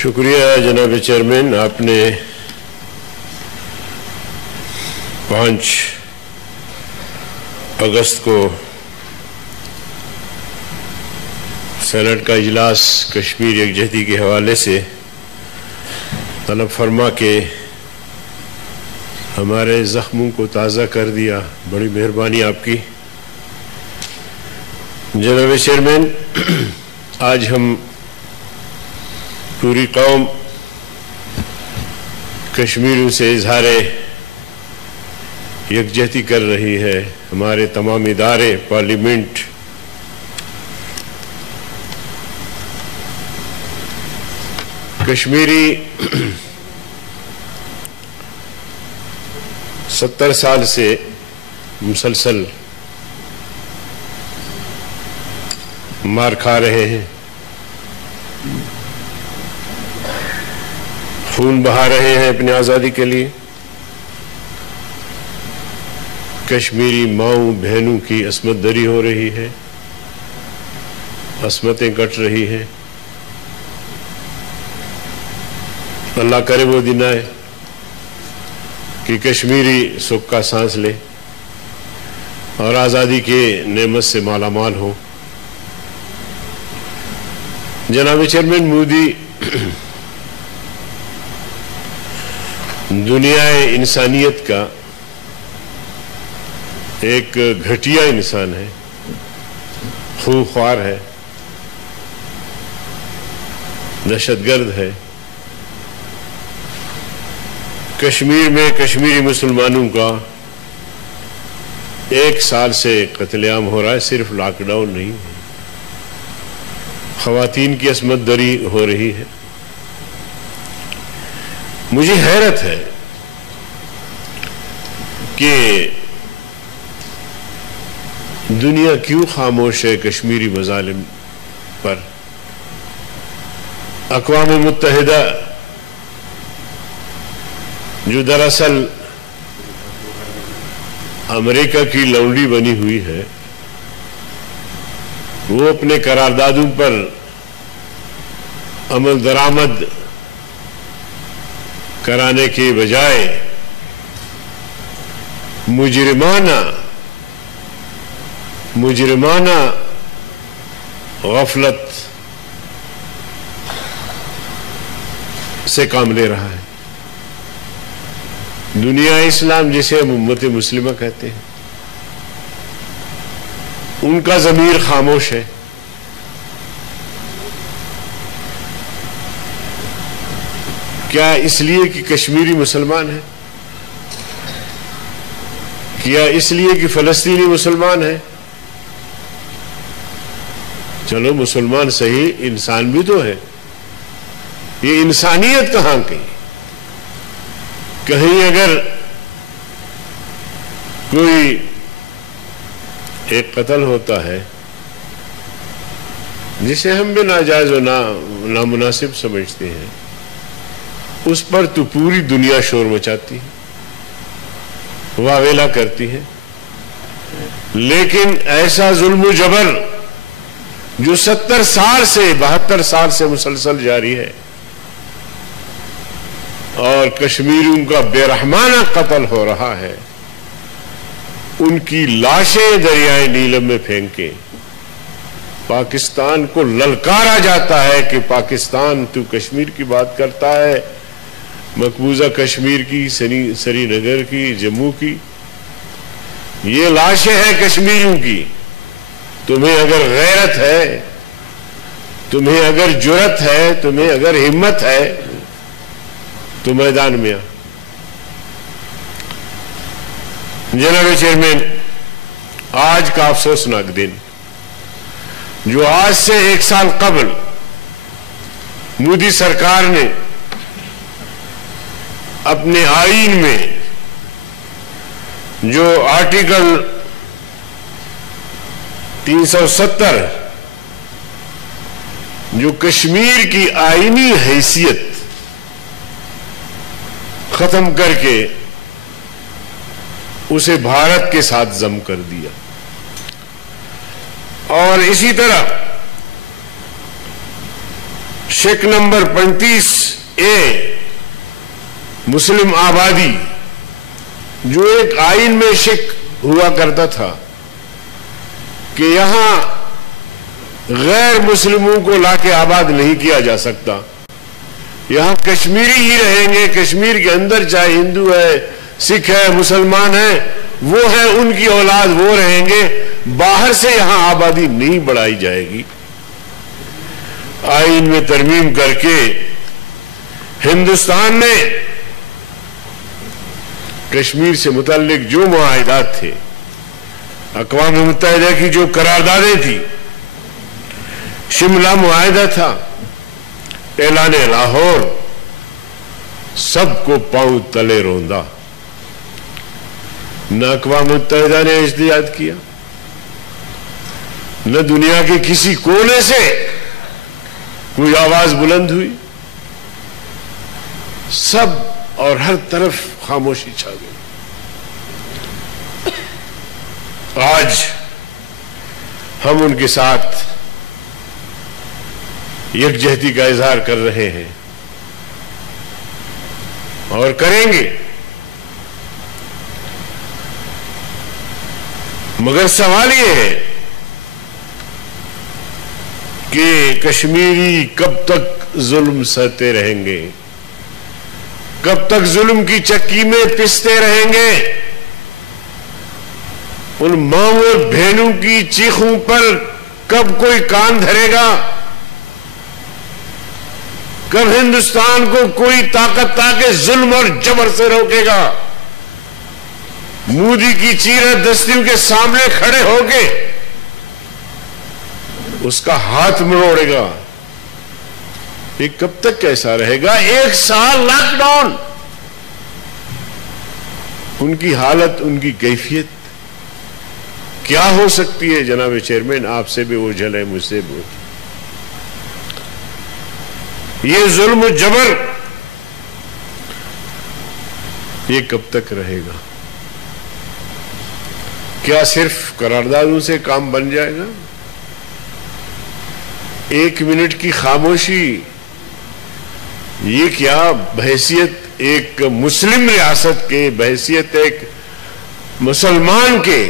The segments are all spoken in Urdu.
شکریہ جناب چیئرمین، آپ نے 5 اگست کو سینٹ کا اجلاس کشمیر یکجہتی کے حوالے سے طلب فرما کے ہمارے زخموں کو تازہ کر دیا، بڑی مہربانی آپ کی۔ جناب چیئرمین، آج ہم پوری قوم کشمیریوں سے اظہار یکجہتی کر رہی ہے۔ ہمارے تمام ادارے، پارلیمنٹ، کشمیری 70 سال سے مسلسل مار کھا رہے ہیں، خون بہا رہے ہیں اپنی آزادی کے لیے۔ کشمیری ماؤں بہنوں کی عصمت دری ہو رہی ہے، عصمتیں کٹ رہی ہیں۔ اللہ کرے وہ دن آئے کہ کشمیری سکھ کا سانس لے اور آزادی کے نعمت سے مالا مال ہو۔ جناب چیئرمین، مودی دنیا انسانیت کا ایک گھٹیا انسان ہے، خونخوار ہے، دہشت گرد ہے۔ کشمیر میں کشمیری مسلمانوں کا 1 سال سے قتل عام ہو رہا ہے، صرف لاک ڈاؤن نہیں ہے، خواتین کی عصمت دری ہو رہی ہے۔ مجھے حیرت ہے کہ دنیا کیوں خاموش ہے کشمیری مظالم پر۔ اقوام متحدہ جو دراصل امریکہ کی لونڈی بنی ہوئی ہے، وہ اپنے قراردادوں پر عمل درآمد کرانے کے بجائے مجرمانہ غفلت سے کام لے رہا ہے۔ دنیا اسلام جسے ہم امت مسلمہ کہتے ہیں، ان کا ضمیر خاموش ہے۔ کیا اس لیے کہ کشمیری مسلمان ہے؟ کیا اس لیے کہ فلسطینی مسلمان ہے؟ چلو مسلمان صحیح، انسان بھی تو ہے۔ یہ انسانیت کہاں گئی؟ کہیں اگر کوئی ایک قتل ہوتا ہے جسے ہم بھی ناجائز و نامناسب سمجھتے ہیں، اس پر تو پوری دنیا شور مچاتی ہے، واویلا کرتی ہے۔ لیکن ایسا ظلم و جبر جو 70 سال سے 72 سال سے مسلسل جاری ہے، اور کشمیریوں کا بے رحمانہ قتل ہو رہا ہے، ان کی لاشیں دریائے نیلم میں پھینکے پاکستان کو للکارا جاتا ہے کہ پاکستان تو کشمیر کی بات کرتا ہے، مقبوضہ کشمیر کی، سری نگر کی، جموں کی، یہ لاشیں ہیں کشمیریوں کی۔ تمہیں اگر غیرت ہے، تمہیں اگر جرت ہے، تمہیں اگر ہمت ہے تو میدان میں آ۔ جناب چیئرمین، آج کا افسوسناک دن، جو آج سے 1 سال قبل مودی سرکار نے اپنے آئین میں جو آرٹیکل 370 جو کشمیر کی آئینی حیثیت ختم کر کے اسے بھارت کے ساتھ ضم کر دیا، اور اسی طرح شق نمبر 35A مسلم آبادی، جو ایک آئین میں شق ہوا کرتا تھا کہ یہاں غیر مسلموں کو لا کے آباد نہیں کیا جا سکتا، یہاں کشمیری ہی رہیں گے، کشمیر کے اندر چاہے ہندو ہے، سکھ ہے، مسلمان ہے، وہ ہیں، ان کی اولاد وہ رہیں گے، باہر سے یہاں آبادی نہیں بڑھائی جائے گی۔ آئین میں ترمیم کر کے ہندوستان نے کشمیر سے متعلق جو معاہدات تھے، اقوام متحدہ کی جو قراردادیں تھی، شملہ معاہدہ تھا، اعلان لاہور، سب کو پاؤں تلے روندا۔ نہ اقوام متحدہ نے اجتہاد کیا، نہ دنیا کے کسی کونے سے کوئی آواز بلند ہوئی، سب اور ہر طرف خاموشی چھا گئی۔ آج ہم ان کے ساتھ یکجہتی کا اظہار کر رہے ہیں اور کریں گے، مگر سوال یہ ہے کہ کشمیری کب تک ظلم سہتے رہیں گے، کب تک ظلم کی چکی میں پستے رہیں گے، ان ماں اور بہنوں کی چیخوں پر کب کوئی کان دھرے گا، کب ہندوستان کو کوئی طاقت تاکہ ظلم اور جبر سے روکے گا، مودی کی چیرہ دستیوں کے سامنے کھڑے ہو کے اس کا ہاتھ مروڑے گا۔ یہ کب تک کیسا رہے گا؟ 1 سال لاک ڈاؤن، ان کی حالت، ان کی کیفیت کیا ہو سکتی ہے؟ جناب چیئرمین، آپ سے بھی اوجھل ہے، مجھ سے بھی۔ یہ ظلم و جبر یہ کب تک رہے گا؟ کیا صرف قراردادوں سے کام بن جائے گا؟ 1 منٹ کی خاموشی یہ کیا بحیثیت ایک مسلم ریاست کے، بحیثیت ایک مسلمان کے،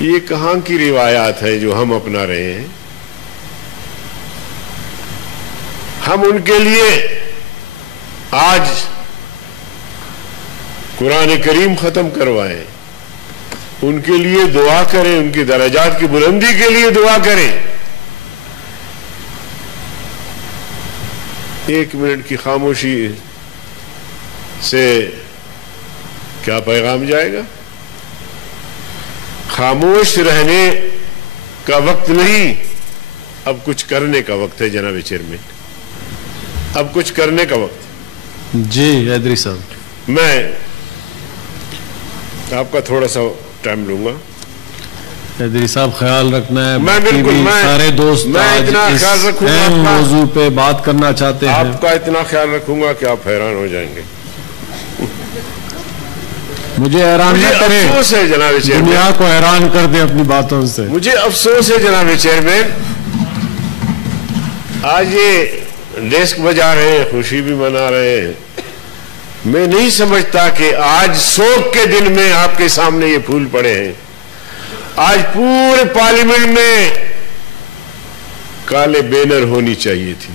یہ کہاں کی روایات ہے جو ہم اپنا رہے ہیں؟ ہم ان کے لیے آج قرآن کریم ختم کروائیں، ان کے لیے دعا کریں، ان کی درجات کی بلندی کے لیے دعا کریں۔ 1 منٹ کی خاموشی سے کیا پیغام جائے گا؟ خاموش رہنے کا وقت نہیں، اب کچھ کرنے کا وقت ہے جناب چیئرمین، اب کچھ کرنے کا وقت۔ جی حیدری صاحب، میں آپ کا تھوڑا سا ٹائم لوں گا۔ حیدری صاحب خیال رکھنا ہے، میں بالکل، سارے دوست میں اتنا خیال رکھوں گا، اہم موضوع پہ بات کرنا چاہتے ہیں، آپ کا اتنا خیال رکھوں گا کہ آپ حیران ہو جائیں گے۔ مجھے حیران نہ کریں، افسوس ہے جناب چیئرمین، دنیا کو حیران کر دیں اپنی باتوں سے۔ مجھے افسوس ہے جناب چیئرمین، آج یہ ڈیسک بجا رہے ہیں، خوشی بھی منا رہے ہیں، میں نہیں سمجھتا کہ آج سوگ کے دن میں آپ کے سامنے یہ پھول پڑے ہیں۔ آج پورے پارلیمنٹ میں کالے بینر ہونی چاہیے تھی۔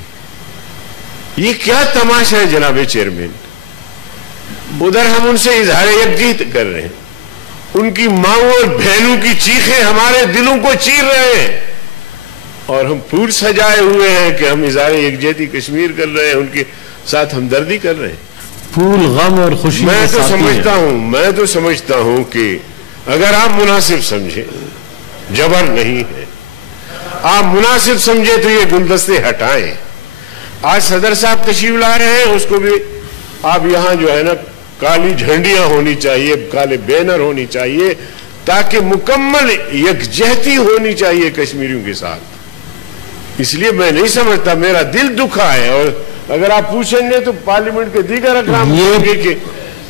یہ کیا تماشا ہے جناب چیئرمین؟ ادھر ہم ان سے اظہار یکجہتی کر رہے ہیں، ان کی ماؤں اور بہنوں کی چیخیں ہمارے دلوں کو چیر رہے ہیں، اور ہم پھول سجائے ہوئے ہیں کہ ہم اظہار یکجہتی کشمیر کر رہے ہیں، ان کے ساتھ ہمدردی کر رہے ہیں۔ پھول غم اور خوشی میں تو سمجھتا ہوں کہ اگر آپ مناسب سمجھیں، جبر نہیں ہے، آپ مناسب سمجھے تو یہ گلدستے ہٹائیں۔ آج صدر صاحب تشریف لا رہے ہیں، اس کو بھی آپ یہاں جو ہے نا کالی جھنڈیاں ہونی چاہیے، کالے بینر ہونی چاہیے، تاکہ مکمل یکجہتی ہونی چاہیے کشمیریوں کے ساتھ۔ اس لیے میں نہیں سمجھتا، میرا دل دکھا ہے، اور اگر آپ پوچھیں گے تو پارلیمنٹ کے دیگر اکرام کہیں گے کہ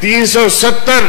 370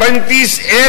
35A